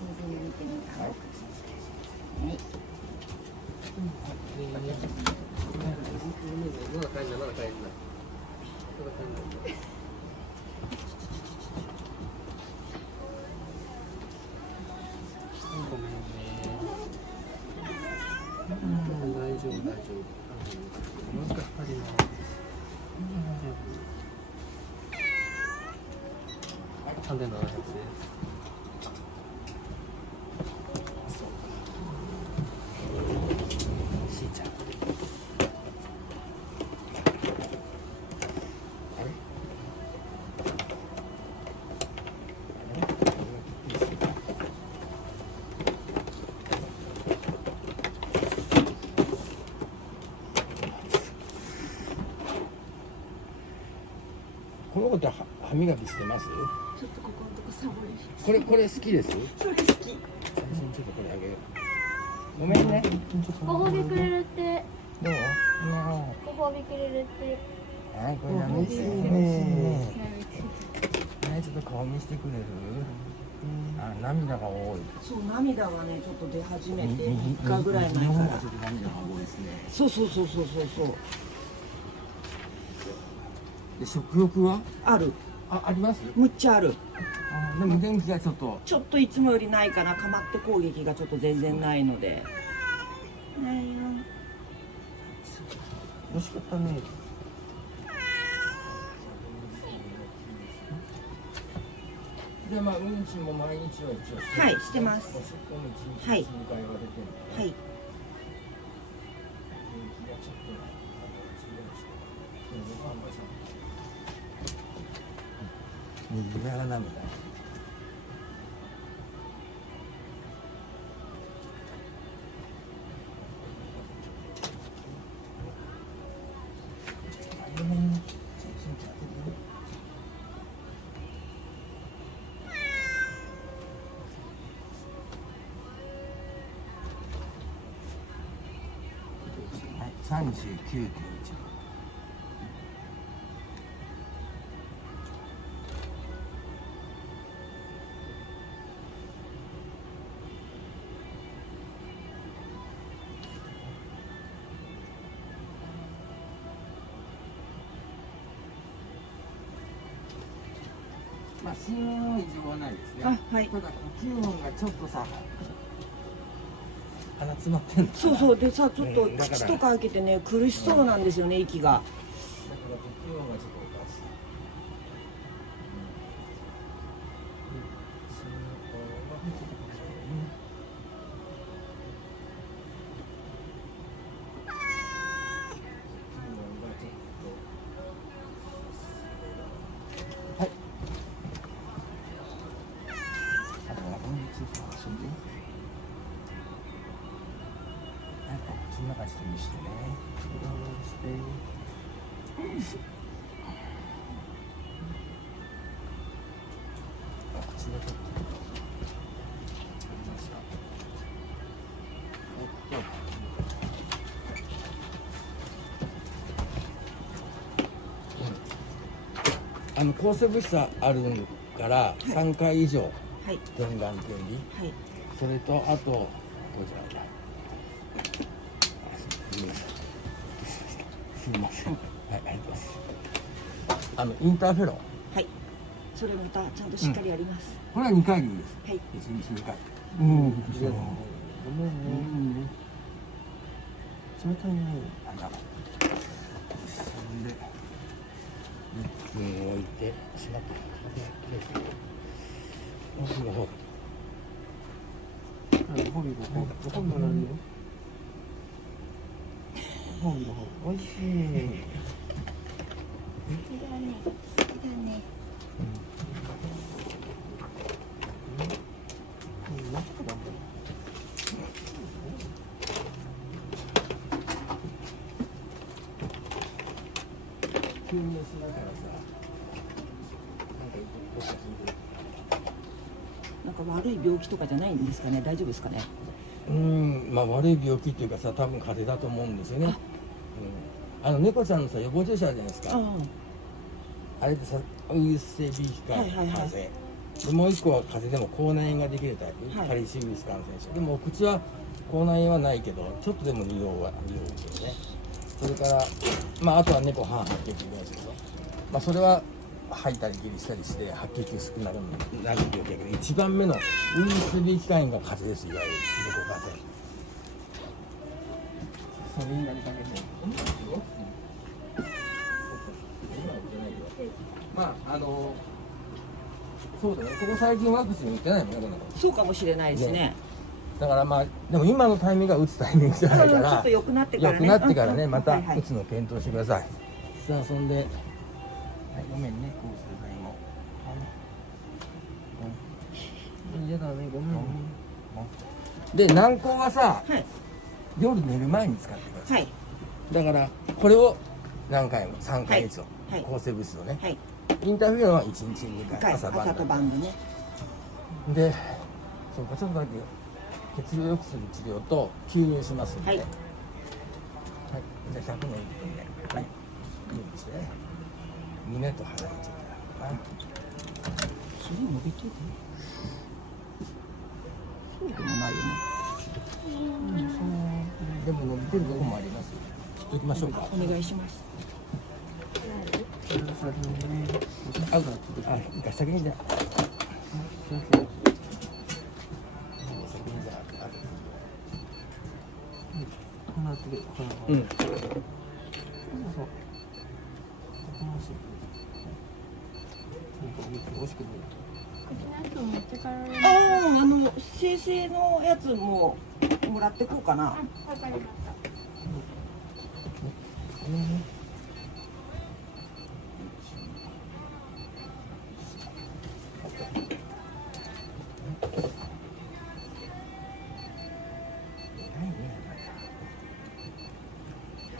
で見てみた。はい。まだ帰んない、まだ帰んない。ごめんね。大丈夫、大丈夫。もう一回測ります。3700です。しーちゃん。この子って歯磨きしてます？ちょっとここのとこサボり。これ好きです？それ好き。最初にちょっとこれあげる。ごめんね。ご褒美くれるって。どう？ご褒美くれるって。はい、これ美味しいね。はい、ちょっと顔見せてくれる？あ、涙が多い。そう、涙がね、ちょっと出始めて、3日ぐらい前日本から。はちょっと涙が多いですね。そう。で、食欲は？ある。あります？むっちゃある。でも電気がちょっと。ちょっといつもよりないかな、かまって攻撃がちょっと全然ないので。ないよ。美味しかったね。で、まあ、うんちも毎日は一応して。はい、してます。おしっこも一日はい2回は出てるので。はい。右側が涙。39.1。まあ、心音は異常はないですね。あ、はい。ただ呼吸音がちょっとさ、鼻詰まってんの。そうでさ、ちょっとだから口とか開けてね、苦しそうなんですよね、息が。だから呼吸音がちょっとおかしい。はい。あとはうんちと遊んで。はい、そんな感じで見してね。口がちょっと。抗生物質あるから3回以上はい。点眼点鼻、はい。それとあとこちらすみません、はい、ありがとうございます。インターフェロン、はい。それまたちゃんとしっかりやります。これは2回でいいです。はい。1日2回。ごめんね。冷たいね。そんで1分置いてしまっておいしい。好きだね。好きだね。急にするからさ。なんか悪い病気とかじゃないんですかね。大丈夫ですかね。まあ悪い病気っていうかさ、多分風邪だと思うんですよね。猫ちゃんのさ予防注射あるじゃないですか。あれでさウイルス性 B 型風邪、でもう一個は風邪でも口内炎ができるタイプ、はいカリシウムス感染症でもお口は口内炎はないけどちょっとでも匂うけどね。それからまああとは猫半白血球病ですけど、まあそれは吐いたり下痢したりして白血球少なくなる病気だけど、一番目のウイルス性気炎が風邪です。いわゆる猫風邪。それになりかけてまあそうだね、ここ最近ワクチン打ってないもんね、この子。そうかもしれないですね。だからまあでも今のタイミングが打つタイミングじゃないから、ちょっと良くなってからね。良くなってからね、またはいはい打つのを検討してください。さあそんで、はい、ごめんね、コース代も。嫌だね、ごめんね。で軟膏はさ、はい夜寝る前に使ってください。はいだからこれを何回も3回以上、はい抗生物質をね、はい。インターフィーは1日2回、朝朝晩と晩でね。で、そうか、ちょっとだけ血流を良くする治療と吸入しますんで、はいはい、じゃあ100の1分で、はい、いいですね。胸と腹にちょっとやるかな。それ伸びてる。そうでもないよね。でも伸びてるとこもあります。切っておきましょうか。お願いします。先にじゃあ。うん。生成のやつももらってこうかな。わかりました。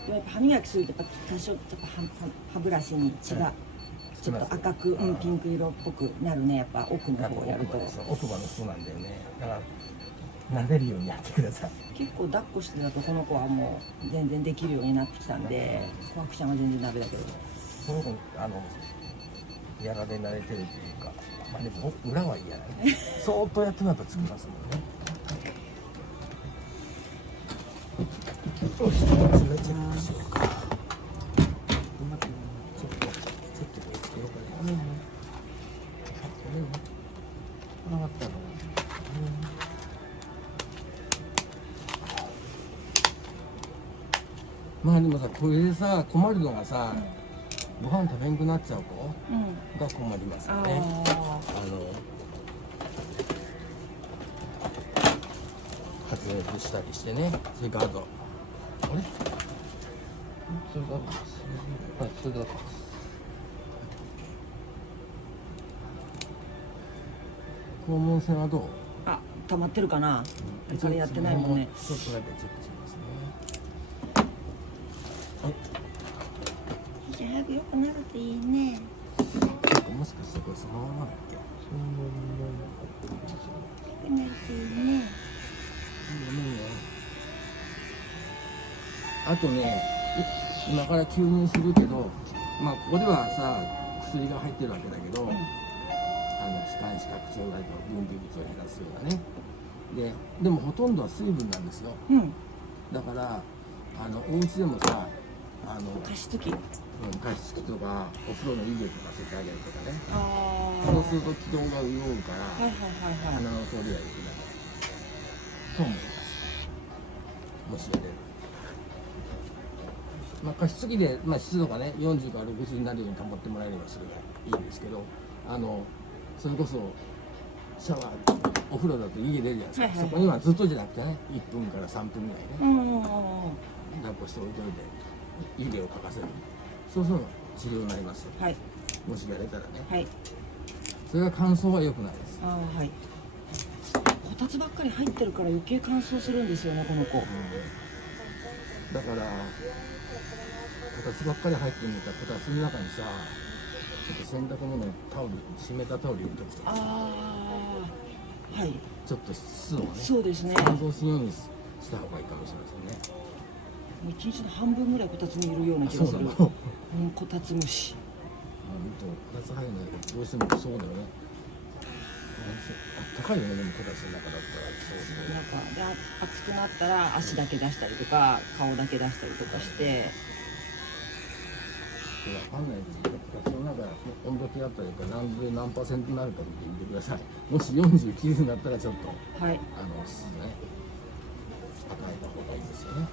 でもやっぱ歯磨きするとやっぱ多少ちょっと歯ブラシに血がちょっと赤く、ピンク色っぽくなるね。やっぱ奥の方やると奥歯の人なんだよね。だから撫でるようにやってください。結構抱っこしてたとこの子はもう全然できるようになってきたんで、コアクちゃんは全然ダメだけど、この子やられ慣れてるっていうか、まあでも裏は嫌だね。相当やってもやっぱつきますもんね。よし、爪チェックしようか。ちょっとつけようかね。これなかったの。まあでもさ、これでさ困るのがさ、ご飯食べんくなっちゃう子が困りますよね。発熱したりしてね。それからあとあれそれだはいそれだ肛門腺はどう？溜まってるかな。それやってないもんね。ちょっとだけチェックしますね。早く良くなるといいね。結構もしかしてこれそのままだっけ？良くなるといいね。ごめんね。あとね、今から吸入するけど、まあここではさ薬が入ってるわけだけど、気管支拡張剤と分泌物を減らすようなね。でもほとんどは水分なんですよ。だからお家でもさ加湿器。加湿器とかお風呂の湯気とかせてあげるとかね。あそうすると気道が潤うからはいはいはいはい。鼻の通りが良くなると思います。もしやれる。まあ加湿器で、湿度がね40から60になるように保ってもらえればそれがいいんですけど、それこそシャワーお風呂だと湯気出るじゃないですか。そこにはずっとじゃなくてね1分から3分ぐらいね抱っこしておいといて湯気をかかせる。そうすると治療になりますよ。はいもしやれたらね。はい。それが乾燥は良くないです。はい。こたつばっかり入ってるから余計乾燥するんですよねこの子。だからこたつばっかり入ってるんだったらこたつの中にさちょっと洗濯物タオル湿ったタオル入れとくとかはい。ちょっと湿度をねそうですね。乾燥するようにした方がいいかもしれませんね。もう一日の半分ぐらいこたつにいるような気がする。そうこたつ虫。こたつ入るのどうしてもそうだよね。高いよね、でも小出しの中だったらなんかで暑くなったら足だけ出したりとか顔だけ出したりとかしてわかんないです。その中温度計あったりとか何パーセントになるか見てください。もし49になったらちょっとはい湿度ね高い方がいいですよね。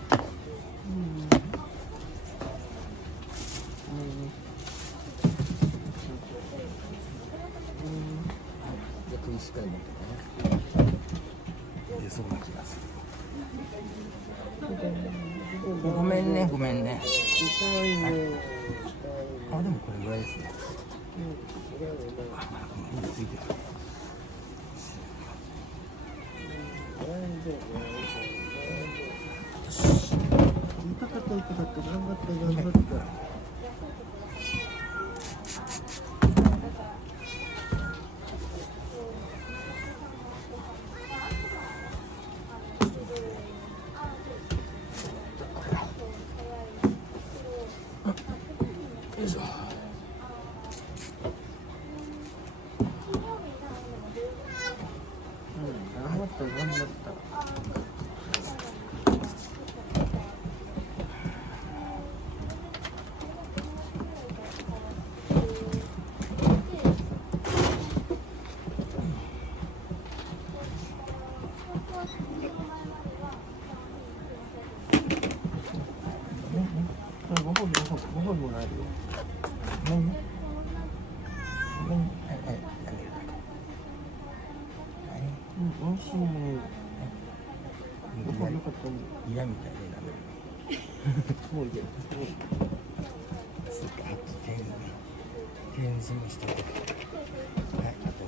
じゃあ首しっかり持ってね。出そうな気がする。ごめんね、ごめんね。あ、でもこれぐらいですね。あ、まだこのついてる。痛かった頑張ったよいしょ。頑張った。ご本もらえるよ。ごめんね。はい。美味しいね。ご飯なかったんだ。嫌みたいになる。もういいよ。そうか、あと点数にして。はい、あと2。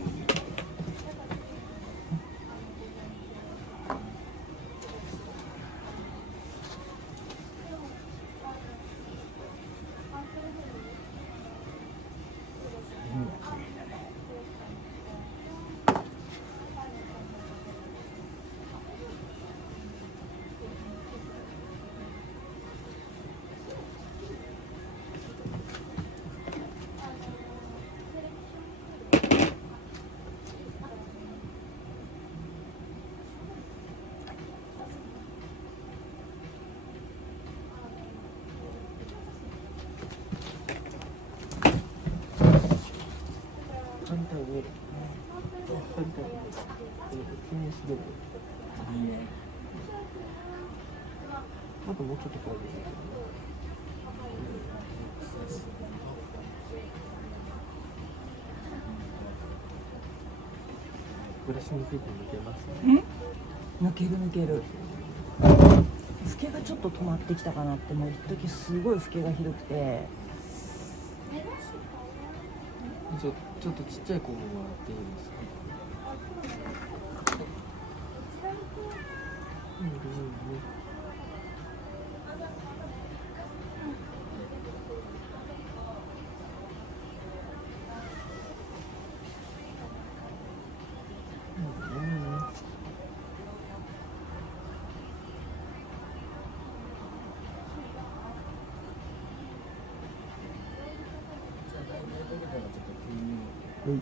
簡単に。いいね。あともうちょっとこうブラシについて抜けます。抜ける老けがちょっと止まってきたかなって。もう一時すごい老けがひどくてちょっとちっちゃい子もらっていいですか。はい。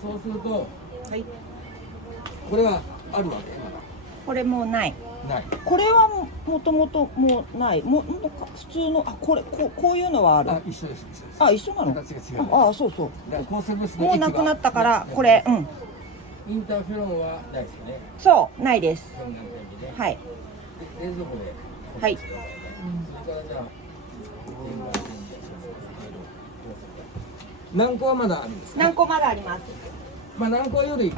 そうすると、はいこれはあるわけ。これもうない。ない。これはもともともうない。もう普通のこういうのはある。一緒です。あ、一緒なの。形が違う。あ、そうそう。抗生物質のもうなくなったからこれインターフェロンはないですよね。そうないです。はい。冷蔵庫で。はい。それからじゃあ軟膏はまだあるんですか。軟膏まだあります。まあ軟膏より